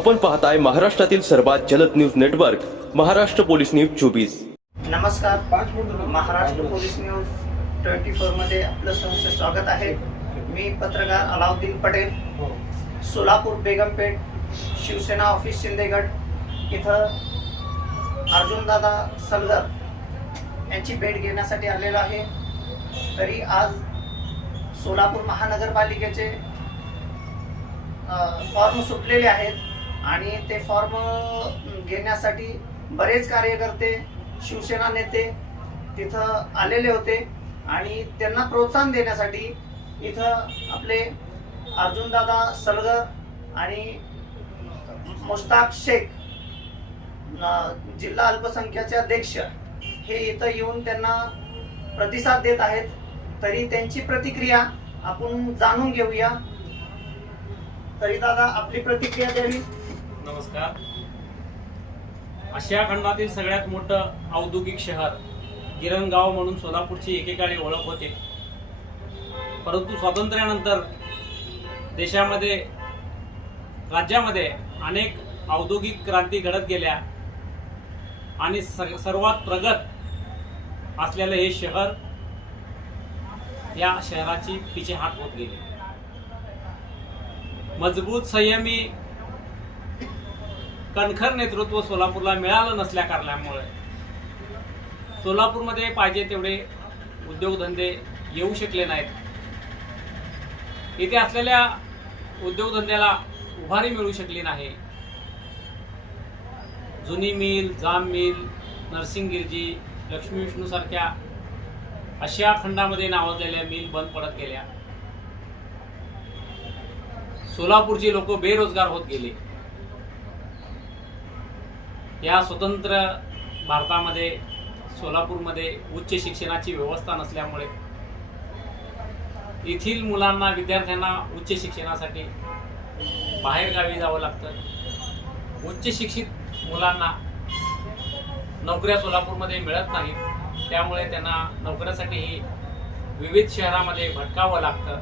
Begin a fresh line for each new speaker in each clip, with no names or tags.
आपण पाहताय महाराष्ट्रातील सर्वात जलद news network Maharashtra police news चोवीस.
नमस्कार महाराष्ट्र पोलीस न्यूज ट्वेंटी फोरमध्ये आपलं सहर्ष स्वागत आहे. मी पत्रकार अलाउद्दीन पटेल सोलापूर बेगमपेठ शिवसेना ऑफिस शिंदेगड इथं अर्जुनदादा सलगर यांची भेट घेण्यासाठी आलेलो आहे. तरी आज सोलापूर महानगरपालिकेचे फॉर्म सुटलेले आहेत. आणि ते फॉर्म घेण्यासाठी बरेच कार्यकर्ते शिवसेना नेते तिथं आलेले होते. आणि त्यांना प्रोत्साहन देण्यासाठी इथं आपले अर्जुनदादा सलगर आणि मुश्ताक शेख जिल्हा अल्पसंख्याचे अध्यक्ष हे इथं येऊन त्यांना प्रतिसाद देत आहेत. तरी त्यांची प्रतिक्रिया आपण जाणून घेऊया. तरी दादा आपली प्रतिक्रिया द्यावी.
नमस्कार. आशिया खंडातील सगळ्यात मोठं औद्योगिक शहर गिरणगाव म्हणून सोलापूरची एकेकाळी ओळख होते. परंतु स्वातंत्र्यानंतर देशामध्ये राज्यामध्ये अनेक औद्योगिक क्रांती घडत गेल्या आणि स- सर्वात प्रगत असलेलं हे शहर या शहराची पिछेहाट होत गेली. मजबूत संयमी कणखर नेतृत्व सोलापूरला मिळालं नसल्या कारणामुळे. सोलापूरमध्ये पाहिजे तेवढे उद्योगधंदे येऊ शकले नाहीत. इथे असलेल्या उद्योगधंद्याला उभारी मिळू शकली नाही. जुनी मिल जाम मिल नरसिंगगिरजी लक्ष्मी विष्णू सारख्या आशिया खंडामध्ये नावाजलेल्या मिल बंद पडत गेल्या. सोलापूरची लोक बेरोजगार होत गेली. या स्वतंत्र भारतामध्ये सोलापूरमध्ये उच्च शिक्षणाची व्यवस्था नसल्यामुळे येथील मुलांना विद्यार्थ्यांना उच्च शिक्षणासाठी बाहेरगावी जावं लागतं. उच्च शिक्षित मुलांना नोकऱ्या सोलापूरमध्ये मिळत नाहीत. त्यामुळे त्यांना नोकऱ्यासाठीही विविध शहरामध्ये भटकावं लागतं.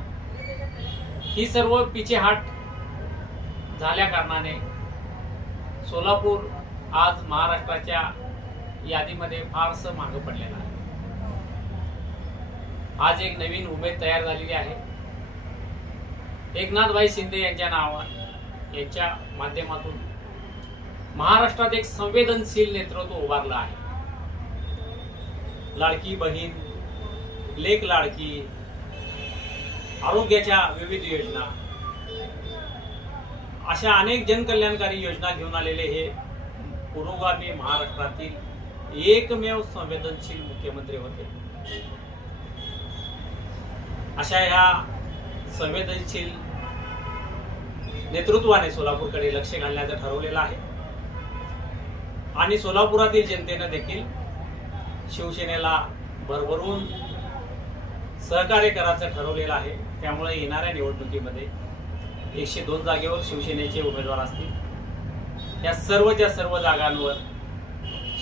ही सर्व पिछेहाट झाल्या कारणाने सोलापूर आज महाराष्ट्राच्या यादीमध्ये फारसं मागं पडलेलं आहे. आज एक नवीन उमेद तयार झालेली आहे. एकनाथभाई शिंदे यांच्या नावा यांच्या माध्यमातून महाराष्ट्रात एक संवेदनशील नेतृत्व उभारलं आहे. लाडकी बहीण लेक लाडकी आरोग्याच्या विविध योजना अशा अनेक जनकल्याणकारी योजना घेऊन आलेले हे पुरोगामी महाराष्ट्रातील एकमेव संवेदनशील मुख्यमंत्री होते. अशा ह्या संवेदनशील नेतृत्वाने सोलापूरकडे लक्ष घालण्याचं ठरवलेलं आहे. आणि सोलापुरातील जनतेनं देखील शिवसेनेला भरभरून सहकार्य करायचं ठरवलेलं आहे. त्यामुळे येणाऱ्या निवडणुकीमध्ये एकशे दोन जागेवर शिवसेनेचे उमेदवार असतील. या सर्वच्या सर्व जागांवर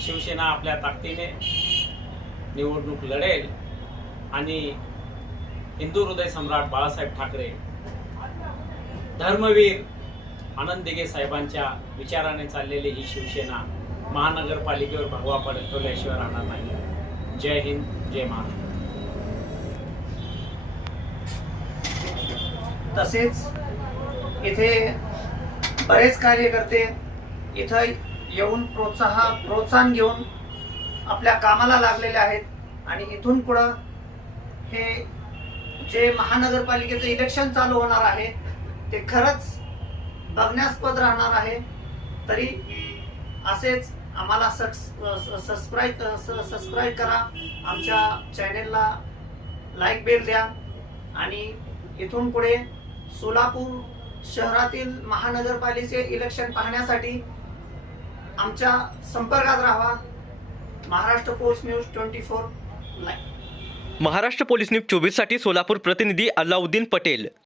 शिवसेना आपल्या ताकदीने निवडणूक लढेल आणि हिंदू हृदय सम्राट बाळासाहेब ठाकरे धर्मवीर आनंद दिघे साहेबांच्या विचाराने चाललेली ही शिवसेना महानगरपालिकेवर भगवा पडल्याशिवाय राहणार नाही. जय हिंद जय महाराष्ट्र.
तसेच इथे बरेच कार्यकर्ते इथं येऊन प्रोत्साह प्रोत्साहन घेऊन आपल्या कामाला लागलेले आहेत. आणि इथून पुढं हे जे महानगरपालिकेचं इलेक्शन चालू होणार आहे ते खरंच बघण्यास्पद राहणार आहे. तरी असेच आम्हाला सक्स सबस्क्राईब सबस्क्राईब करा. आमच्या चॅनेलला लाईक बेल द्या. आणि इथून पुढे सोलापूर शहरातील महानगरपालिकेचे इलेक्शन पाहण्यासाठी आमच्या संपर्कात राहा. Maharashtra post news twenty four live.
Maharashtra police news चोवीससाठी सोलापूर प्रतिनिधी अल्लाउद्दीन पटेल.